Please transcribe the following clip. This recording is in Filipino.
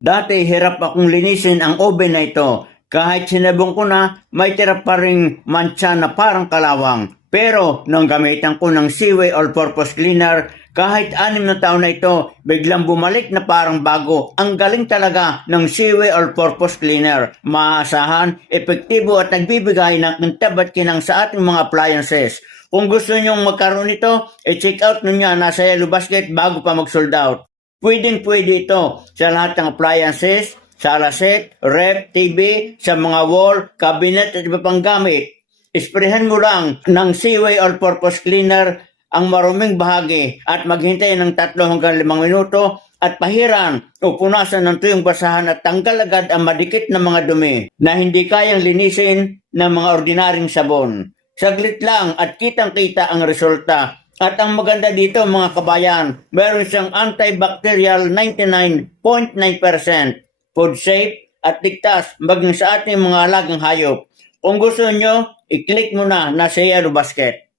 Dati hirap akong linisin ang oven na ito. Kahit sinabong ko na, may tira pa ring mancha na parang kalawang. Pero nung gamitan ko ng Seaway All-Purpose Cleaner, kahit 6 na taon na ito, biglang bumalik na parang bago. Ang galing talaga ng Seaway All-Purpose Cleaner. Maasahan, epektibo at nagbibigay ng kintab at kinang sa ating mga appliances. Kung gusto nyong magkaroon nito, i-check out ninyo nasa Yellow Basket bago pa mag-sold out. Pwedeng-pwede ito sa lahat ng appliances, sala set, ref, TV, sa mga wall, cabinet at iba pang gamit. Isprehan mo lang ng Seaway All-Purpose Cleaner ang maruming bahagi at maghintay ng 3 hanggang 5 minuto at pahiran o punasan ng tuyong basahan at tanggal agad ang madikit na mga dumi na hindi kayang linisin ng mga ordinaryong sabon. Saglit lang at kitang-kita ang resulta. At ang maganda dito mga kabayan, meron siyang antibacterial 99.9%, food safe at ligtas maging sa ating mga alagang hayop. Kung gusto nyo, i-click mo na sa Yellow Basket.